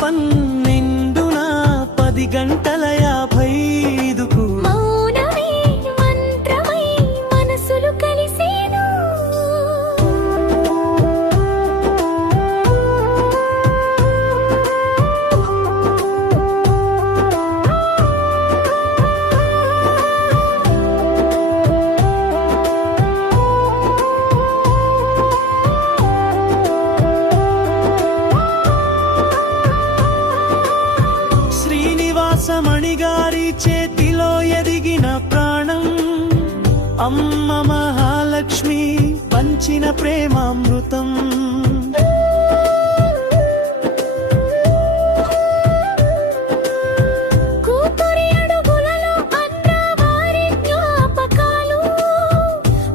12 10 గంటల 55కు మౌనమే మంత్రమై మనసులు కలిసేను. మణిగారి చేతిలో ఎదిగిన ప్రాణం అమ్మ మహాలక్ష్మి పంచిన ప్రేమామృతం. కూతురి అడుగులలో అన్న వారి జ్ఞాపకాలు,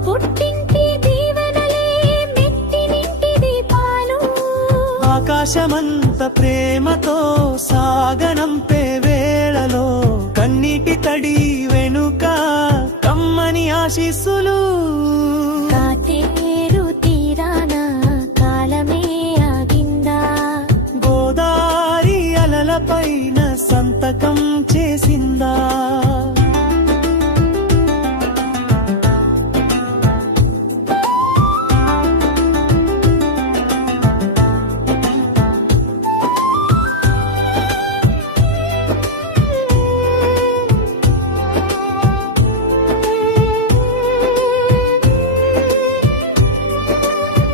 పుట్టింటి దీవెనలే మెట్టినింటి దీపాలు. ఆకాశమంత ప్రేమతో సాగనంపే వేళలో కన్నీటి తడి వెనుక కమ్మని ఆశీస్సులు. కాతేరు తీరాన కాలమే ఆగిందా, గోదారి అలలపైన సంతకం చేసిందా.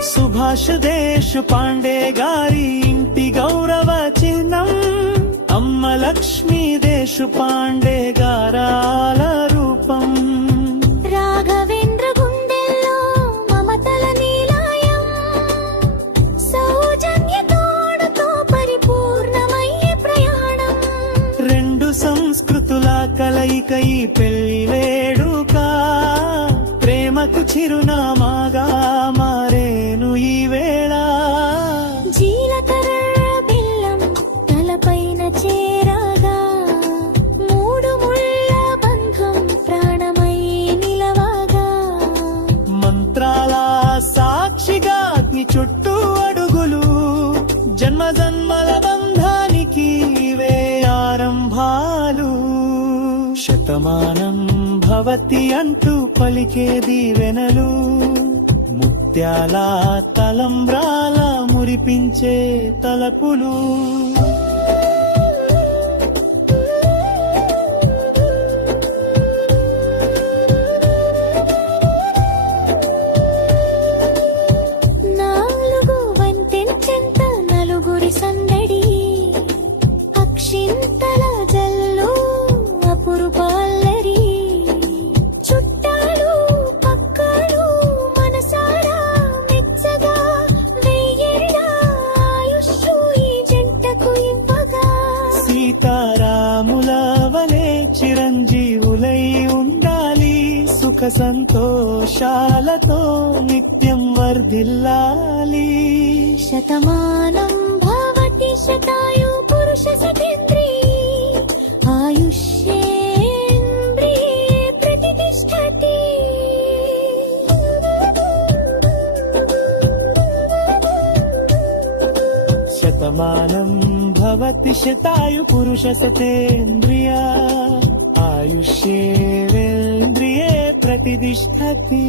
సుభాష్ దేశపాండే గారి ఇంటి గౌరవ చిహ్నం అమ్మ లక్ష్మీ దేశపాండే గారాల రూపం. రాఘవేంద్ర గుండెల్లో మమతల నీలాయం, సౌజన్య తోడుతో పరిపూర్ణమయ్యే ప్రయాణం. 2 సంస్కృతుల కలయిక ఈ పెళ్లి వేడుక ప్రేమకు చిరునామాగా మారేను ఈ వేళ. జీలకర్ర బెల్లం తలపైన చేరాగా, 3 ముళ్ళ బంధం ప్రాణమై నిలవగా. మంత్రాల సాక్షిగా అగ్ని చుట్టూ అడుగులు, జన్మ జన్మల బంధానికి ఇవే ఆరంభాలు. శతమానం భవతి అంటూ పలికే దీవెనలు, ముత్యాల తలంబ్రాల మురిపించే తలపులు. నాలుగు వంతెంచెంత నలుగురి సందడి, అక్షింతల జల్లు అపురుపాల్లరి. చుట్టాలు పక్కలు మనసారా మెచ్చగా, వెయ్యేళ్ళ ఆయుష్షు ఈ జంటకు ఇవ్వగా. సీతారాముల వలె చిరంజీవులై ఉండాలి, సుఖ సంతోషాలతో నిత్యం వర్ధిల్లాలి. శతమానం భవతి శతాయు పురుష సతేంద్రియ, ఆయుష్యేంద్రియే ప్రతిష్టతి. శతమానం భవతి శతాయు పురుష సతేంద్రియ, ఆయుష్యేంద్రియే ప్రతిష్టతి.